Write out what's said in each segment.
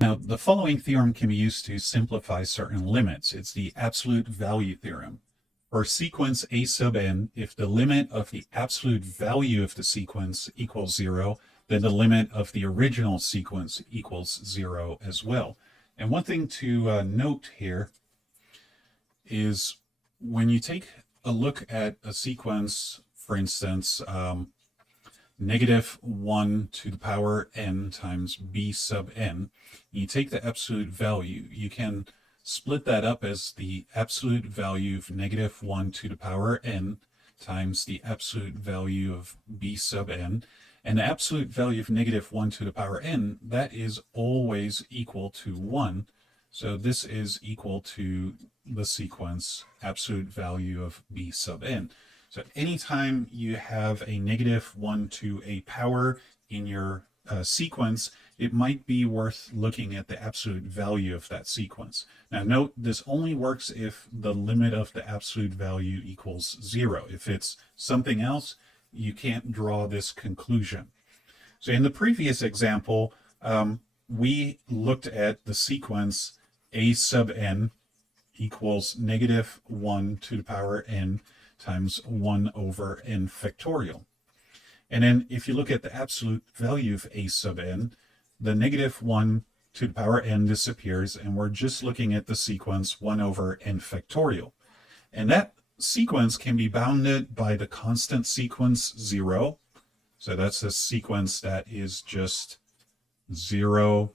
Now, the following theorem can be used to simplify certain limits. It's the absolute value theorem. For sequence a sub n, if the limit of the absolute value of the sequence equals 0, then the limit of the original sequence equals 0 as well. And one thing to note here is when you take a look at a sequence, for instance, negative 1 to the power n times b sub n, you take the absolute value, you can split that up as the absolute value of negative 1 to the power n times the absolute value of b sub n. And the absolute value of negative 1 to the power n, that is always equal to 1. So this is equal to the sequence absolute value of b sub n. So anytime you have a negative 1 to a power in your sequence, it might be worth looking at the absolute value of that sequence. Now note, this only works if the limit of the absolute value equals 0. If it's something else, you can't draw this conclusion. So in the previous example, we looked at the sequence a sub n equals negative 1 to the power n times 1 over n factorial. And then if you look at the absolute value of a sub n, the negative 1 to the power n disappears, and we're just looking at the sequence 1 over n factorial. And that sequence can be bounded by the constant sequence 0. So that's a sequence that is just 0,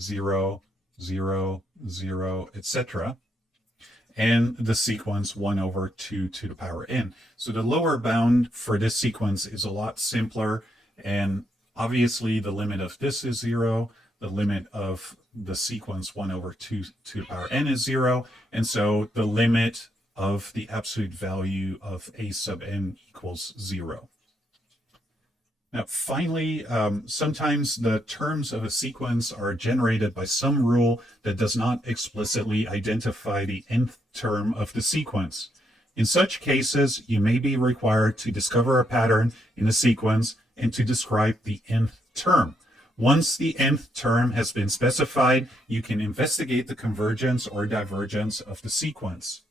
0, 0, 0, etc. And the sequence 1 over 2 to the power n. So the lower bound for this sequence is a lot simpler, and obviously the limit of this is 0, the limit of the sequence 1 over 2 to the power n is 0, and so the limit of the absolute value of a sub n equals 0. Now, finally, sometimes the terms of a sequence are generated by some rule that does not explicitly identify the nth term of the sequence. In such cases, you may be required to discover a pattern in a sequence and to describe the nth term. Once the nth term has been specified, you can investigate the convergence or divergence of the sequence.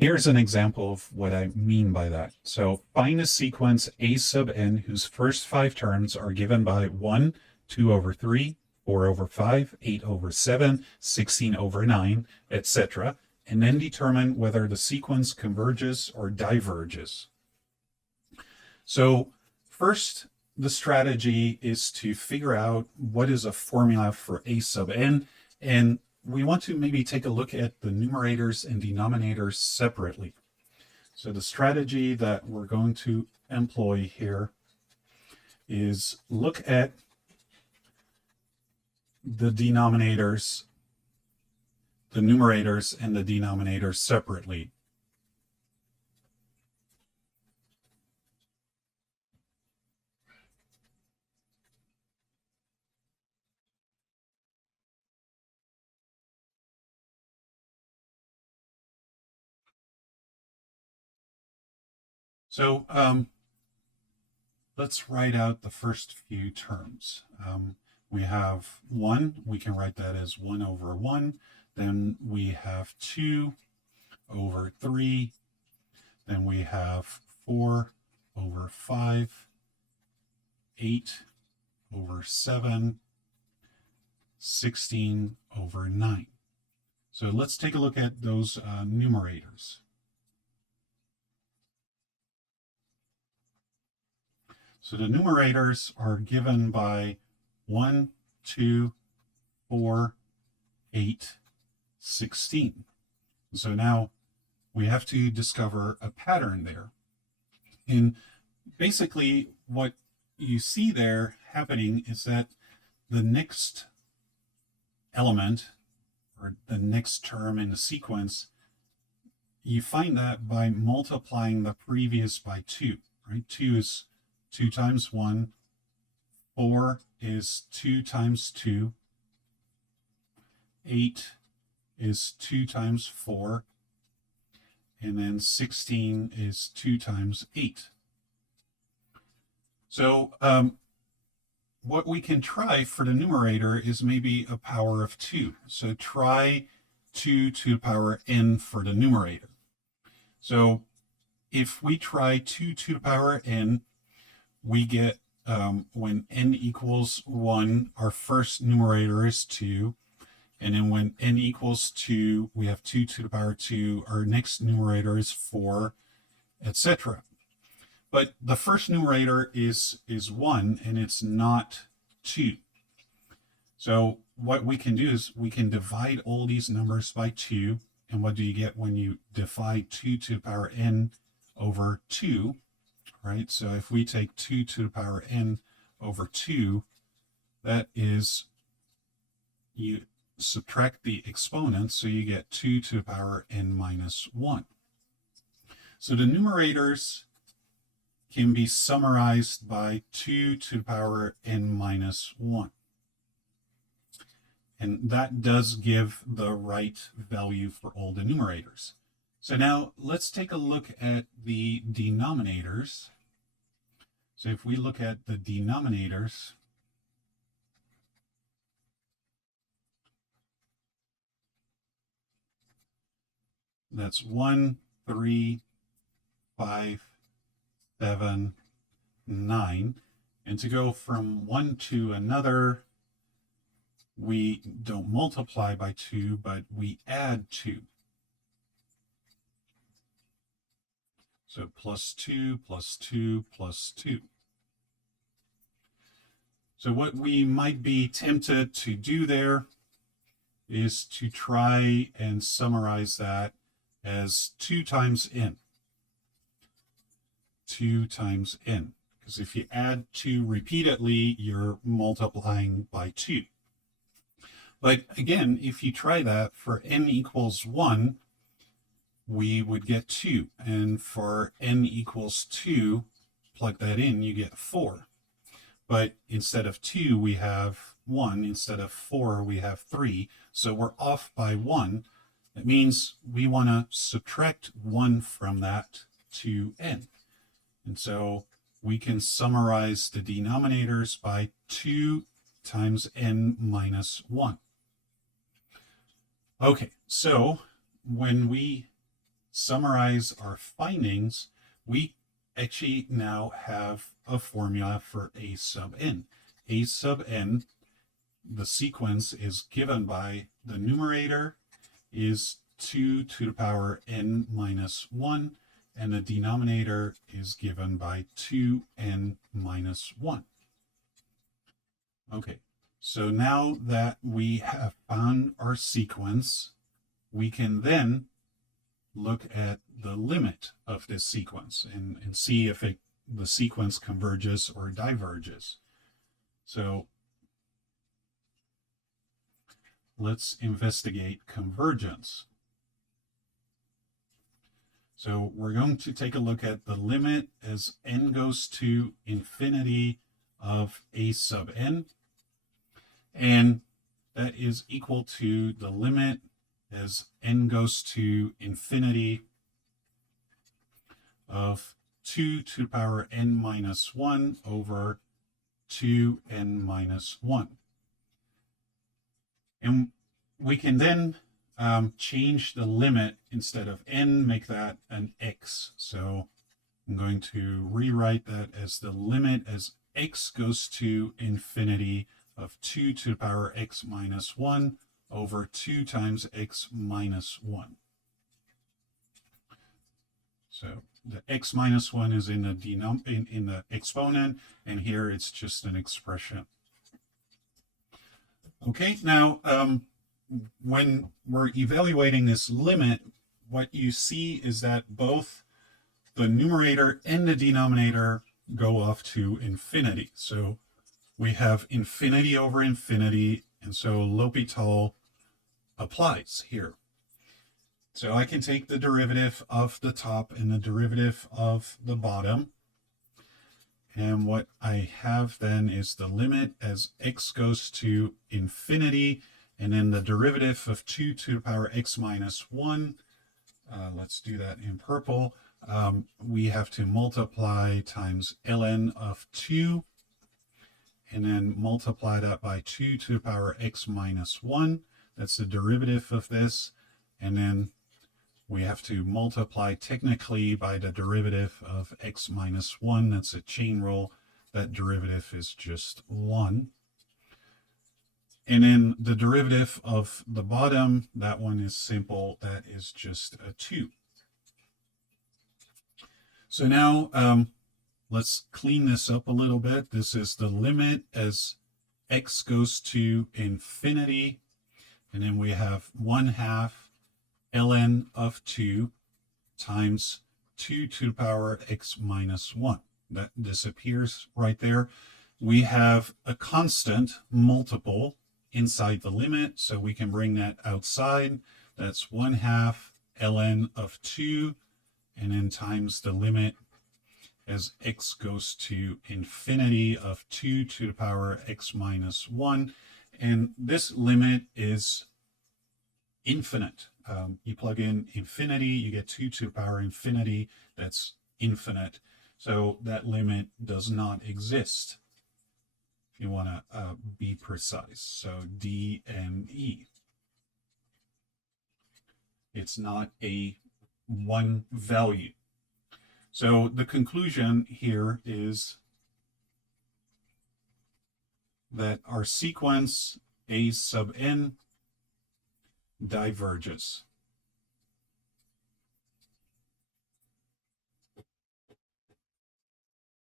Here's an example of what I mean by that. So find a sequence a sub n whose first 5 terms are given by 1, 2 over 3, 4 over 5, 8 over 7, 16 over 9, etc., and then determine whether the sequence converges or diverges. So first, the strategy is to figure out what is a formula for a sub n, and we want to maybe take a look at the numerators and denominators separately. So the strategy that we're going to employ here is look at the denominators, the numerators and the denominators separately. So let's write out the first few terms. We have 1, we can write that as 1 over 1. Then we have 2 over 3. Then we have 4 over 5, 8 over 7, 16 over 9. So let's take a look at those numerators. So the numerators are given by 1, 2, 4, 8, 16. So now we have to discover a pattern there. And basically what you see there happening is that the next element, or the next term in the sequence, you find that by multiplying the previous by 2, right? 2 is 2 times 1, 4 is 2 times 2, 8 is 2 times 4, and then 16 is 2 times 8. So what we can try for the numerator is maybe a power of 2. So try 2 to the power n for the numerator. So if we try 2 to the power n, we get, when n equals 1, our first numerator is 2. And then when n equals 2, we have 2 to the power 2. Our next numerator is 4, etc. But the first numerator is 1, and it's not 2. So what we can do is we can divide all these numbers by 2. And what do you get when you divide 2 to the power n over 2? Right? So if we take 2 to the power n over 2, that is, you subtract the exponent, so you get 2 to the power n minus 1. So the numerators can be summarized by 2 to the power n minus 1. And that does give the right value for all the numerators. So now let's take a look at the denominators. So if we look at the denominators, that's 1, 3, 5, 7, 9. And to go from one to another, we don't multiply by 2, but we add 2. So plus 2, plus 2, plus 2. So what we might be tempted to do there is to try and summarize that as 2 times n. 2 times n. Because if you add 2 repeatedly, you're multiplying by 2. But again, if you try that for n equals 1, we would get 2. And for n equals 2, plug that in, you get 4. But instead of 2, we have 1. Instead of 4, we have 3. So we're off by 1. That means we want to subtract 1 from that to n. And so we can summarize the denominators by 2 times n minus 1. Okay, so when we summarize our findings, we actually now have a formula for a sub n. A sub n, the sequence is given by the numerator is 2 to the power n minus 1, and the denominator is given by 2n minus 1. Okay, so now that we have found our sequence, we can then look at the limit of this sequence and see if the sequence converges or diverges. So let's investigate convergence. So we're going to take a look at the limit as n goes to infinity of a sub n, and that is equal to the limit as n goes to infinity of 2 to the power n minus 1 over 2n minus 1. And we can then change the limit. Instead of n, make that an x. So I'm going to rewrite that as the limit as x goes to infinity of 2 to the power x minus 1 over 2 times x minus 1. So the x minus 1 is in the exponent, and here it's just an expression. Okay, now when we're evaluating this limit, what you see is that both the numerator and the denominator go off to infinity. So we have infinity over infinity, and so L'Hopital applies here. So I can take the derivative of the top and the derivative of the bottom. And what I have then is the limit as x goes to infinity, and then the derivative of 2 to the power x minus 1. Let's do that in purple. We have to multiply times ln of 2. and then multiply that by 2 to the power x minus 1. That's the derivative of this. And then we have to multiply technically by the derivative of x minus 1. That's a chain rule. That derivative is just 1. And then the derivative of the bottom, that one is simple. That is just a 2. So now let's clean this up a little bit. This is the limit as x goes to infinity. And then we have 1/2 ln of 2 times 2 to the power x minus 1. That disappears right there. We have a constant multiple inside the limit, so we can bring that outside. That's 1/2 ln of 2, and then times the limit as x goes to infinity of 2 to the power x minus 1. And this limit is infinite. You plug in infinity, you get 2 to the power infinity. That's infinite. So that limit does not exist, if you want to be precise. So D and E. It's not a one value. So the conclusion here is that our sequence A sub n diverges.